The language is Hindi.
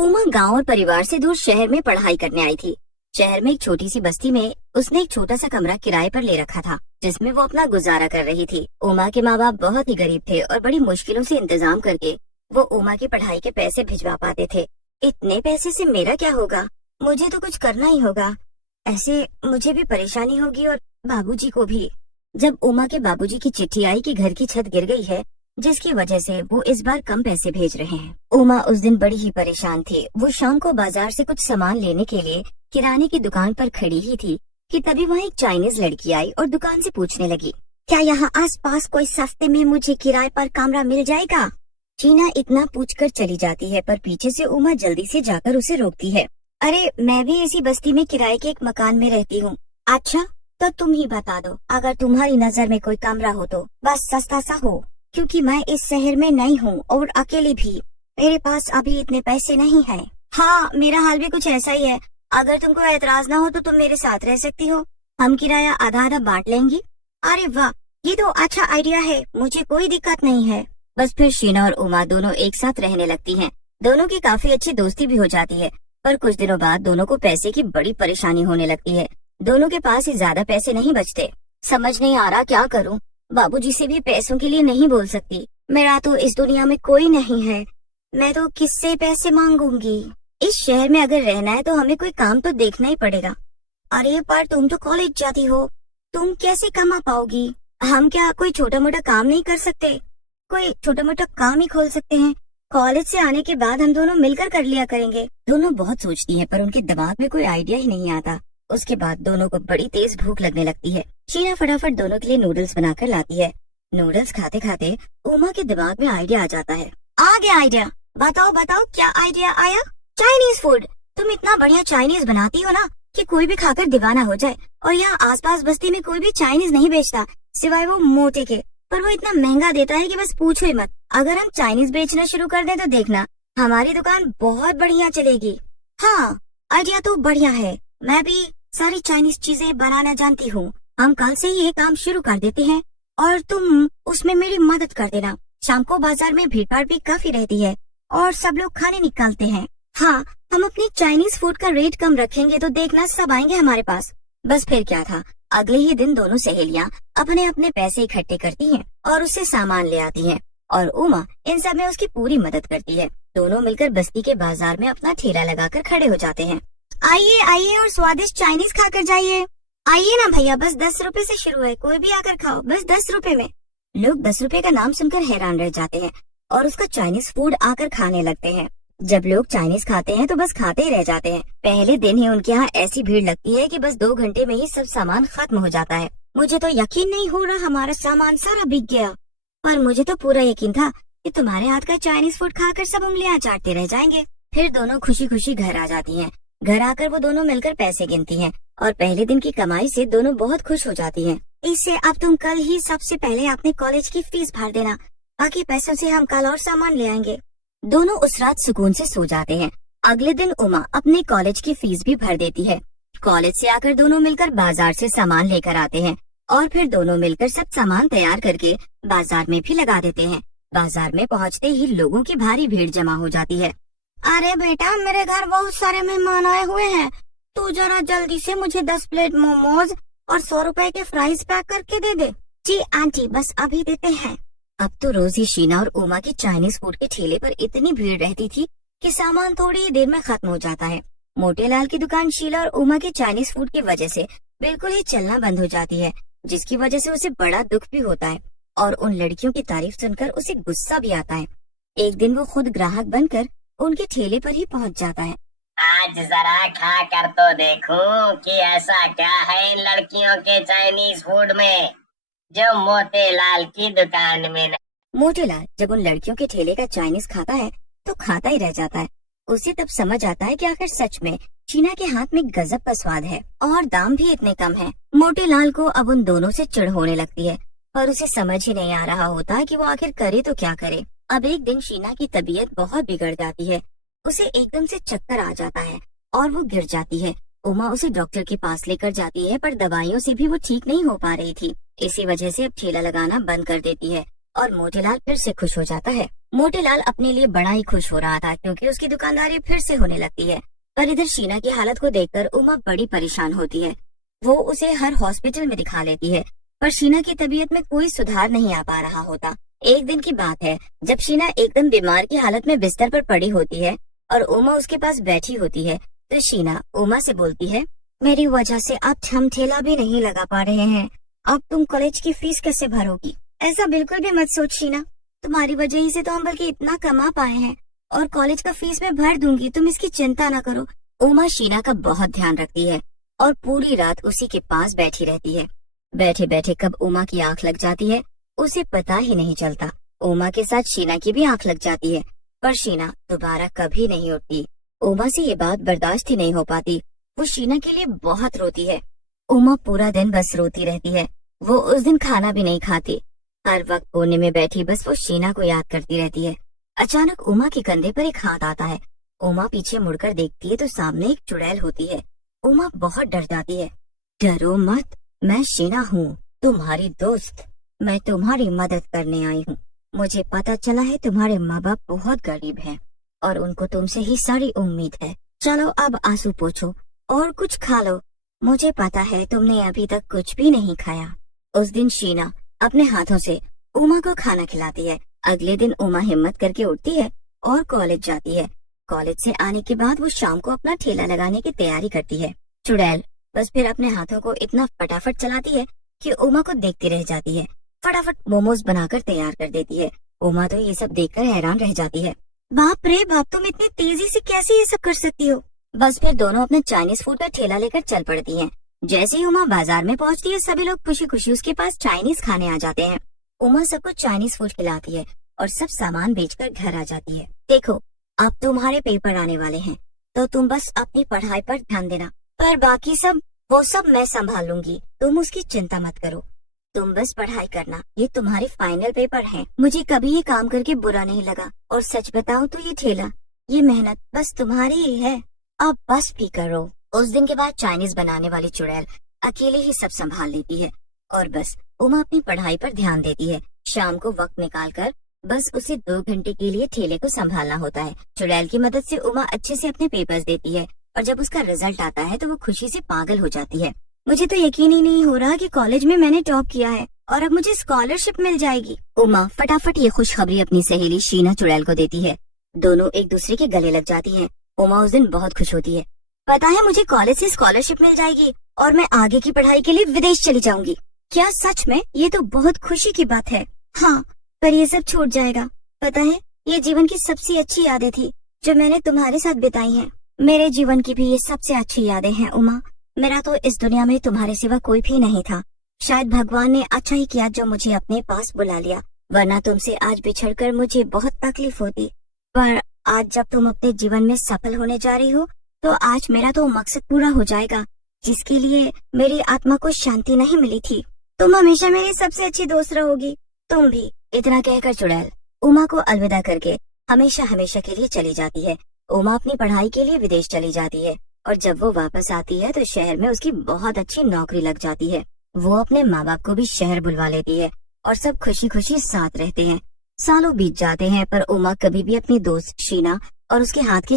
उमा गांव और परिवार से दूर शहर में पढ़ाई करने आई थी। शहर में एक छोटी सी बस्ती में उसने एक छोटा सा कमरा किराए पर ले रखा था, जिसमें वो अपना गुजारा कर रही थी। उमा के माँ बाप बहुत ही गरीब थे और बड़ी मुश्किलों से इंतजाम करके वो उमा की पढ़ाई के पैसे भिजवा पाते थे। इतने पैसे से मेरा क्या होगा, मुझे तो कुछ करना ही होगा, ऐसे मुझे भी परेशानी होगी और बाबूजी को भी। जब उमा के बाबूजी की चिट्ठी आई कि घर की छत गिर गई है, जिसकी वजह से वो इस बार कम पैसे भेज रहे हैं। उमा उस दिन बड़ी ही परेशान थी। वो शाम को बाजार से कुछ सामान लेने के लिए किराने की दुकान पर खड़ी ही थी कि तभी वहाँ एक चाइनीज लड़की आई और दुकान से पूछने लगी, क्या यहाँ आसपास कोई सस्ते में मुझे किराए पर कमरा मिल जाएगा? शीना इतना पूछकर चली जाती है, पर पीछे से उमा जल्दी से जाकर उसे रोकती है। अरे मैं भी इसी बस्ती में किराए के एक मकान में रहती हूँ। अच्छा तो तुम ही बता दो, अगर तुम्हारी नजर में कोई कमरा हो तो बस सस्ता सा हो, क्योंकि मैं इस शहर में नई हूँ और अकेली भी, मेरे पास अभी इतने पैसे नहीं है। हाँ मेरा हाल भी कुछ ऐसा ही है, अगर तुमको एतराज ना हो तो तुम मेरे साथ रह सकती हो, हम किराया आधा आधा बांट लेंगी। अरे वाह, ये तो अच्छा आइडिया है, मुझे कोई दिक्कत नहीं है। बस फिर शीना और उमा दोनों एक साथ रहने लगती हैं। दोनों की काफी अच्छी दोस्ती भी हो जाती है, पर कुछ दिनों बाद दोनों को पैसे की बड़ी परेशानी होने लगती है। दोनों के पास ही ज्यादा पैसे नहीं बचते। समझ नहीं आ रहा क्या करूं, बाबूजी से भी पैसों के लिए नहीं बोल सकती, मेरा तो इस दुनिया में कोई नहीं है, मैं तो किससे पैसे मांगूंगी? इस शहर में अगर रहना है तो हमें कोई काम तो देखना ही पड़ेगा। अरे पर तुम तो कॉलेज जाती हो, तुम कैसे कमा पाओगी? हम क्या कोई छोटा मोटा काम नहीं कर सकते? कोई छोटा मोटा काम ही खोल सकते हैं, कॉलेज से आने के बाद हम दोनों मिलकर कर लिया करेंगे। दोनों बहुत सोचती हैं, पर उनके दिमाग में कोई आइडिया ही नहीं आता। उसके बाद दोनों को बड़ी तेज भूख लगने लगती है। शीना फटाफट दोनों के लिए नूडल्स बनाकर लाती है। नूडल्स खाते खाते उमा के दिमाग में आइडिया आ जाता है। आ गया आइडिया, बताओ बताओ क्या आइडिया आया? Chinese food. तुम इतना बढ़िया चाइनीज बनाती हो ना कि कोई भी खाकर दीवाना हो जाए, और यहाँ आसपास बस्ती में कोई भी चाइनीज नहीं बेचता सिवाय वो मोटे के, पर वो इतना महंगा देता है कि बस पूछो ही मत। अगर हम चाइनीज बेचना शुरू कर दें तो देखना हमारी दुकान बहुत बढ़िया चलेगी। हाँ आइडिया तो बढ़िया है, मैं भी सारी चाइनीज चीजें बनाना जानती हूँ। हम कल से ही ये काम शुरू कर देते हैं और तुम उसमें मेरी मदद कर देना। शाम को बाजार में भीड़ भाड़ भी काफी रहती है और सब लोग खाने निकालते हैं। हाँ हम अपनी चाइनीज फूड का रेट कम रखेंगे तो देखना सब आएंगे हमारे पास। बस फिर क्या था, अगले ही दिन दोनों सहेलियां अपने अपने पैसे इकट्ठे करती हैं और उससे सामान ले आती हैं, और उमा इन सब में उसकी पूरी मदद करती है। दोनों मिलकर बस्ती के बाजार में अपना ठेला लगाकर खड़े हो जाते हैं। आइए आइए और स्वादिष्ट चाइनीज खाकर जाइए। आइए ना भैया, बस 10 रुपए से शुरू है, कोई भी आकर खाओ, बस 10 रुपए में। लोग 10 रुपए का नाम सुनकर हैरान रह जाते हैं और उसका चाइनीज फूड आकर खाने लगते हैं। जब लोग चाइनीज खाते हैं तो बस खाते ही रह जाते हैं। पहले दिन ही उनके यहाँ ऐसी भीड़ लगती है कि बस 2 घंटे में ही सब सामान खत्म हो जाता है। मुझे तो यकीन नहीं हो रहा हमारा सामान सारा बिक गया, पर मुझे तो पूरा यकीन था कि तुम्हारे हाथ का चाइनीज फूड खाकर सब उंगलियां चाटते रह जाएंगे। फिर दोनों खुशी खुशी घर आ जाती हैं। घर आकर वो दोनों मिलकर पैसे गिनती हैं और पहले दिन की कमाई से दोनों बहुत खुश हो जाती हैं। इससे अब तुम कल ही सबसे पहले अपने कॉलेज की फीस भर देना, बाकी पैसों से हम कल और सामान ले आएंगे। दोनों उस रात सुकून से सो जाते हैं। अगले दिन उमा अपने कॉलेज की फीस भी भर देती है। कॉलेज से आकर दोनों मिलकर बाजार से सामान लेकर आते हैं और फिर दोनों मिलकर सब सामान तैयार करके बाजार में भी लगा देते हैं। बाजार में पहुंचते ही लोगों की भारी भीड़ जमा हो जाती है। अरे बेटा, मेरे घर बहुत सारे मेहमान आए हुए हैं, तू जरा जल्दी से मुझे 10 प्लेट मोमोज और 100 रुपए के फ्राइज पैक करके दे दे। जी आंटी, बस अभी देते हैं। अब तो रोज ही शीना और उमा की चाइनीज फूड के ठेले पर इतनी भीड़ रहती थी कि सामान थोड़ी ही देर में खत्म हो जाता है। मोटे लाल की दुकान शीला और उमा के चाइनीज फूड की वजह से बिल्कुल ही चलना बंद हो जाती है, जिसकी वजह से उसे बड़ा दुख भी होता है और उन लड़कियों की तारीफ सुनकर उसे गुस्सा भी आता है। एक दिन वो खुद ग्राहक बनकर उनके ठेले पर ही पहुंच जाता है। आज जरा खा कर तो देखूं कि ऐसा क्या है इन लड़कियों के चाइनीज फूड में जो मोटे लाल की दुकान में नहीं। मोटे लाल जब उन लड़कियों के ठेले का चाइनीज खाता है तो खाता ही रह जाता है। उसे तब समझ आता है कि आखिर सच में शीना के हाथ में गजब का स्वाद है और दाम भी इतने कम है। मोटे लाल को अब उन दोनों से चिढ़ होने लगती है, पर उसे समझ ही नहीं आ रहा होता कि वो आखिर करे तो क्या करे। अब एक दिन शीना की तबीयत बहुत बिगड़ जाती है। उसे एकदम से चक्कर आ जाता है और वो गिर जाती है। उमा उसे डॉक्टर के पास लेकर जाती है, पर दवाइयों से भी वो ठीक नहीं हो पा रही थी। इसी वजह से अब ठेला लगाना बंद कर देती है और मोतीलाल फिर से खुश हो जाता है। मोतीलाल अपने लिए बड़ा ही खुश हो रहा था क्योंकि उसकी दुकानदारी फिर से होने लगती है। पर इधर शीना की हालत को देखकर उमा बड़ी परेशान होती है। वो उसे हर हॉस्पिटल में दिखा लेती है, पर शीना की तबीयत में कोई सुधार नहीं आ पा रहा होता। एक दिन की बात है जब शीना एकदम बीमार की हालत में बिस्तर पर पड़ी होती है और उमा उसके पास बैठी होती है, तो शीना उमा से बोलती है, मेरी वजह से आप हम ठेला भी नहीं लगा पा रहे हैं, अब तुम कॉलेज की फीस कैसे भरोगी? ऐसा बिल्कुल भी मत सोच शीना, तुम्हारी वजह ही से तो हम बल्कि इतना कमा पाए हैं और कॉलेज का फीस मैं भर दूंगी, तुम इसकी चिंता न करो। उमा शीना का बहुत ध्यान रखती है और पूरी रात उसी के पास बैठी रहती है। बैठे बैठे कब उमा की आंख लग जाती है उसे पता ही नहीं चलता। उमा के साथ शीना की भी आंख लग जाती है, पर शीना दोबारा कभी नहीं उठती। उमा से ये बात बर्दाश्त ही नहीं हो पाती। वो शीना के लिए बहुत रोती है। उमा पूरा दिन बस रोती रहती है। वो उस दिन खाना भी नहीं खाती। हर वक्त कोने में बैठी बस वो शीना को याद करती रहती है। अचानक उमा के कंधे पर एक हाथ आता है। उमा पीछे मुड़कर देखती है तो सामने एक चुड़ैल होती है। उमा बहुत डर जाती है। डरो मत, मैं शीना हूँ, तुम्हारी दोस्त। मैं तुम्हारी मदद करने आई हूँ। मुझे पता चला है तुम्हारे माँ बाप बहुत गरीब हैं और उनको तुमसे ही सारी उम्मीद है। चलो अब आंसू पोंछो और कुछ खा लो। मुझे पता है तुमने अभी तक कुछ भी नहीं खाया। उस दिन शीना अपने हाथों से उमा को खाना खिलाती है। अगले दिन उमा हिम्मत करके उठती है और कॉलेज जाती है। कॉलेज से आने के बाद वो शाम को अपना ठेला लगाने की तैयारी करती है। चुड़ैल बस फिर अपने हाथों को इतना फटाफट चलाती है कि उमा को देखती रह जाती है। फटाफट मोमोज बनाकर तैयार कर देती है। उमा तो ये सब देखकर हैरान रह जाती है। बाप रे बाप, तुम इतनी तेजी से कैसे ये सब कर सकती हो? बस फिर दोनों अपने चाइनीज फूड का ठेला लेकर चल पड़ती हैं। जैसे ही उमा बाजार में पहुंचती है सभी लोग खुशी खुशी उसके पास चाइनीज खाने आ जाते हैं। उमा सबको चाइनीज फूड खिलाती है और सब सामान बेचकर घर आ जाती है। देखो अब तुम्हारे पेपर आने वाले हैं तो तुम बस अपनी पढ़ाई पर ध्यान देना, पर बाकी सब वो सब मैं संभाल लूंगी, तुम उसकी चिंता मत करो। तुम बस पढ़ाई करना, ये तुम्हारे फाइनल पेपर हैं। मुझे कभी ये काम करके बुरा नहीं लगा और सच बताओ तो ये ठेला, ये मेहनत बस तुम्हारी ही है। अब बस भी करो। उस दिन के बाद चाइनीज बनाने वाली चुड़ैल अकेले ही सब संभाल लेती है और बस उमा अपनी पढ़ाई पर ध्यान देती है। शाम को वक्त निकालकर बस उसे 2 घंटे के लिए ठेले को संभालना होता है। चुड़ैल की मदद से उमा अच्छे से अपने पेपर्स देती है और जब उसका रिजल्ट आता है तो वो खुशी से पागल हो जाती है। मुझे तो यकीन ही नहीं हो रहा कि कॉलेज में मैंने टॉप किया है और अब मुझे स्कॉलरशिप मिल जाएगी। उमा फटाफट ये खुशखबरी अपनी सहेली शीना चुड़ैल को देती है। दोनों एक दूसरे के गले लग जाती हैं। उमा उस दिन बहुत खुश होती है। पता है मुझे कॉलेज से स्कॉलरशिप मिल जाएगी और मैं आगे की पढ़ाई के लिए विदेश चली जाऊंगी। क्या सच में? ये तो बहुत खुशी की बात है। हाँ, पर ये सब छूट जाएगा। पता है ये जीवन की सबसे अच्छी यादें थी जो मैंने तुम्हारे साथ बिताई हैं। मेरे जीवन की भी ये सबसे अच्छी यादें हैं उमा। मेरा तो इस दुनिया में तुम्हारे सिवा कोई भी नहीं था। शायद भगवान ने अच्छा ही किया जो मुझे अपने पास बुला लिया, वरना तुमसे आज बिछड़कर मुझे बहुत तकलीफ होती। पर आज जब तुम अपने जीवन में सफल होने जा रही हो तो आज मेरा तो मकसद पूरा हो जाएगा जिसके लिए मेरी आत्मा को शांति नहीं मिली थी। तुम हमेशा मेरी सबसे अच्छी दोस्त रहोगी, तुम भी। इतना कहकर चुड़ैल उमा को अलविदा करके हमेशा हमेशा के लिए चली जाती है। उमा अपनी पढ़ाई के लिए विदेश चली जाती है और जब वो वापस आती है तो शहर में उसकी बहुत अच्छी नौकरी लग जाती है। वो अपने माँ बाप को भी शहर बुलवा लेती है और सब खुशी खुशी साथ रहते हैं। सालों बीत जाते हैं पर उमा कभी भी अपनी दोस्त शीना और उसके हाथ के